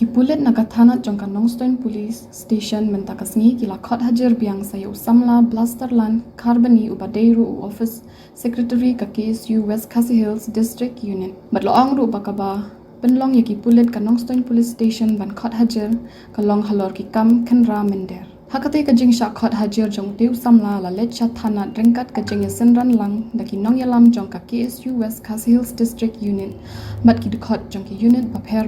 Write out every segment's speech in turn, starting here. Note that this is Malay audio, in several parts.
Kipulit nagathana jongka Nongstoin Police Station mentakasngi kila khot hajar biang sayo samla Blasterland Carboni ubadeiru u Office Secretary ka KSU West Khasi Hills District Unit. Matloang ru bakaba penlong ya kipulit ka Nongstoin Police Station ban khot hajar kalong halor ki kam kenra mender. Hakate ka jing sha khot hajar jong teu samla la let chat thana dringkat ka jing senran lang daki nong yalam jong ka KSU West Khasi Hills District Unit mat ki khot jong ki unit bapher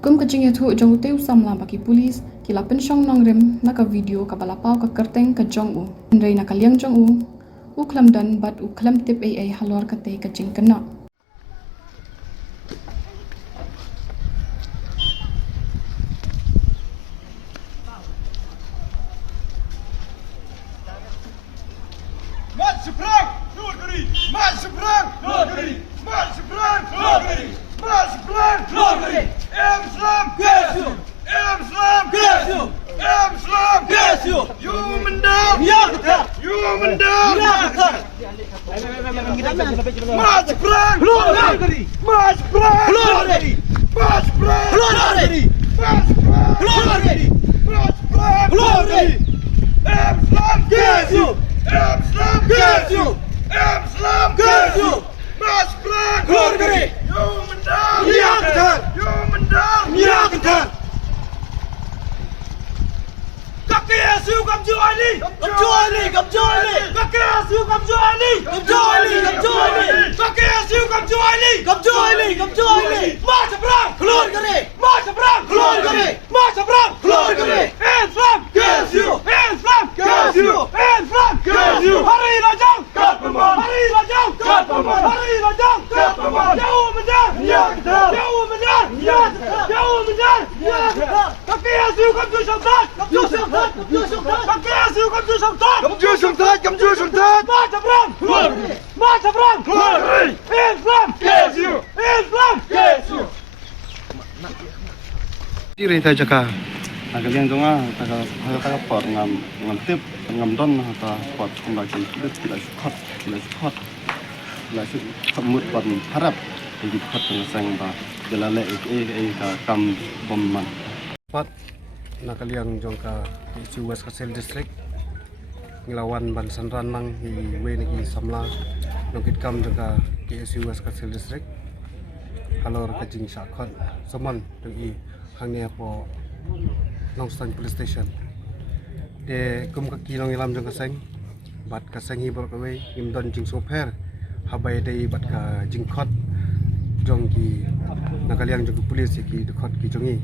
kum ka jing thu jong teu samla baki police kila penshong nong rim na ka video ka balapau ka kerteng ka jong u ndrei na ka liang jong u klam dan bat u klam tip ai halor ka te ka jing kana. Marsch Frank! Glory! Marsch Frank! Glory! Marsch Frank! Glory! Marsch Frank! Glory! Amsterdam! KSU! Amsterdam! KSU! Amsterdam! KSU! Jumendal! Ja! Jumendal! Ja! Marsch Frank! Glory! Marsch Frank! Glory! Marsch Frank! Glory! Marsch Frank! Glory! Marsch Frank! Glory! Amsterdam! KSU! Amsterdam KSU! Amsterdam KSU! Marsch Frank! Glory! Jumendal! Ja! Jumendal! Ja! Các KSU cầm chú ai đi! Cầm chú ai đi! Cầm chú ai đi! Các KSU cầm chú ai đi! Cầm chú ai đi! Cầm chú ai đi! Các KSU cầm chú ai đi! Cầm chú ai đi! Cầm chú ai đi! Marsch Frank! Glory! Marsch Frank! Glory! Marsch Frank! Glory! Amsterdam KSU! Amsterdam KSU! Amsterdam KSU! Hari Rajang! Kat Paman! Hari Rajang! Kat Paman! Hari Rajang! Kat Paman! Jauh menjar! Ya! Jauh menjar! Ya! Jauh menjar! Ya! Các KSU cầm chú sông Thát! Cầm chú sông Thát! Cầm chú sông Thát! Các KSU cầm chú sông Thát! Cầm chú sông Thát! Cầm chú sông Thát! Marsch Frank! Glory! Marsch Frank! Glory! Amsterdam KSU! Amsterdam KSU! Diri ta jaka agalian jonga ta pot ngam tip ngam don ta pot kum la chi kila khot la su samut pot harap di khot ng sang ba jalale ka kam bom man pot nakaliang jongka KSU West Khasi Hills District nglawan ban sanran lang hi we ni samla nokit kam jongka KSU West Khasi Hills District halor ka jing sha khot saman dong i hang ne po Nongstoin Police Station de kum ka kilong ilam jong kaseng bat kaseng hi bor kawe im don jing soper habai dei bat ka jing khot jong ki nakaliang jong police ki de khot ki jongi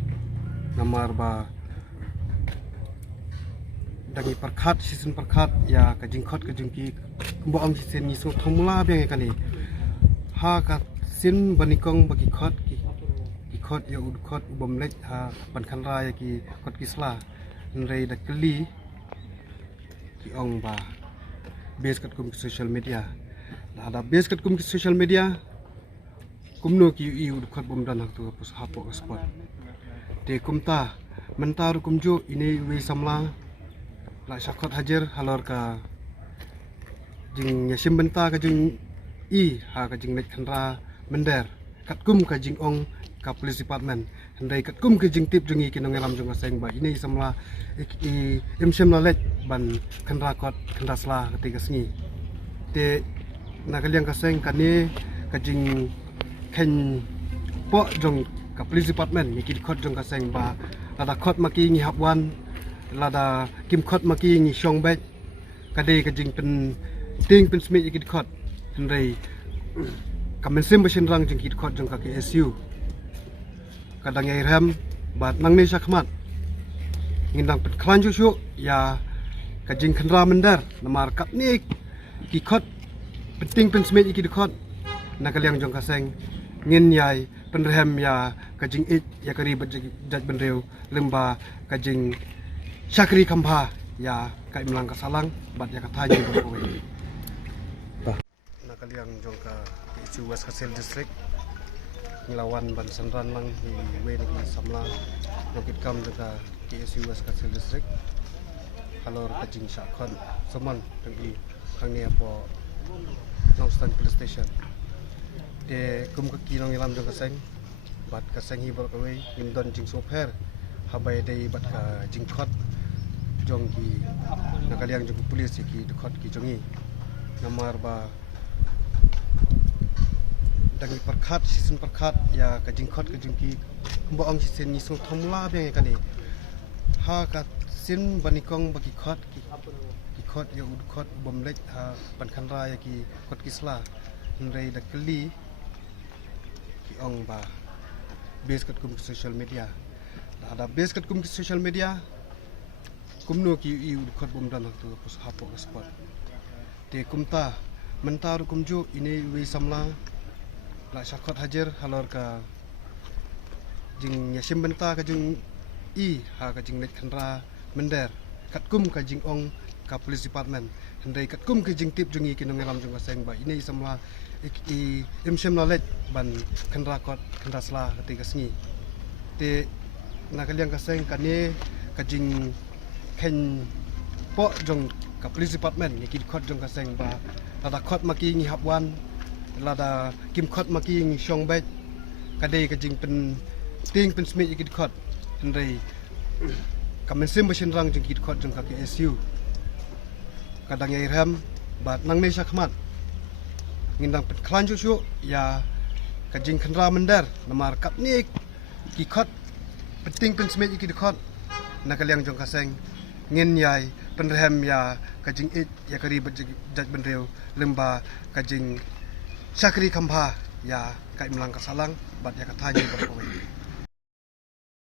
namar ba dangi perkhat season perkhat ya ka jing khot ka jong ki bo am season ni so thomula beng ka ni ha ka sin banikong bagi khot ki khot ya ud khot ubam lek ha ban khan ra ya ki khot ki sla nrei da kli ki ong ba base kat kum social media da base kat kum social media kumno ki i ud khot bom dan hak tu pus hapo spot te kumta mentar kumjo ini we samla la shakot hajar halor ka jing yasim benta ka jing i ha ka jing lek khan ra mender kat kum ka jing ong ka police department handai kat kum ke jing tip jungi kinong elam jong aseng ba ini samla imsem la let ban khandra kot khandra sla ketiga sngi te nakaliang kaseng kane ka jing ken po jong ka police department ni ki khot jong kaseng ba lada khot maki ngi hapwan lada kim khot maki ngi shong bek kade ka jing pen ting pen smith ki khot handai kamen sim bashin rang jing ki khot jong ka KSU kadang yang ram bat nang ni sakmat ngindang petklan jusuk ya kajing khandra mendar namar kat ni ki khot penting pen smith ki khot nakaliang jong kaseng ngin yai penrem ya kajing it ya kari jaj benreu lemba kajing syakri kambha ya kai melang kasalang bat ya kathaji kowe nakaliang jong ka KSU West Khasi Hills District ngelawan ban sanran lang hi we ni samla nokit kam jaka KSU West Khasi Hills District halor kajing syakon saman teng i hang ni apo Nongstoin Police Station de kum ka kilong ilam jong kaseng bat ka senghi bor kawe ngin don jing sofer habai dei bat ka jing khot jong ki nakaliang jong polis ki khot ki jongi namar ba dangi perkhat season perkhat ya ka jing khot ka jong ki bo ang season ni so thomla be kani ha ka sin banikong bagi khot ki khot ya ud khot bom lek ha pan khan ra ya ki khot kisla nrei da kli ki ong ba base kat kum social media ada base kat kum social media kumno ki i ud khot bom dan tu pos hapo spot te kumta mentar kumju ini wi samla la syakot hajar halor ka jing yasim benta ka jing i ha ka jing net khanra mender kat kum ka jing ong ka police department hendai kat kum ke jing tip jungi ki nongelam jung aseng ba ini samla i imsem knowledge ban khandra kot khandra sla kati kasngi te nakaliang kaseng kane ka jing ken po jong ka police department ni ki khot jong kaseng ba lada khot maki ngi hapwan lada kim khot maki ngi shong bet kadai ka jing pen ting pen smith ki khot hendai kamen sim bashin rang jong ki khot jong ka KSU kadang yai ram bat nang ne sakmat ngindang pet klan chu ya kajing khandra mender namar kap ni ki khot penting pen smith ki khot nakaliang jong kaseng ngin yai penrem ya kajing it ya kari bajaj benreu lemba kajing sakri khampa ya kai melang kasalang bat ya kathanya berkowe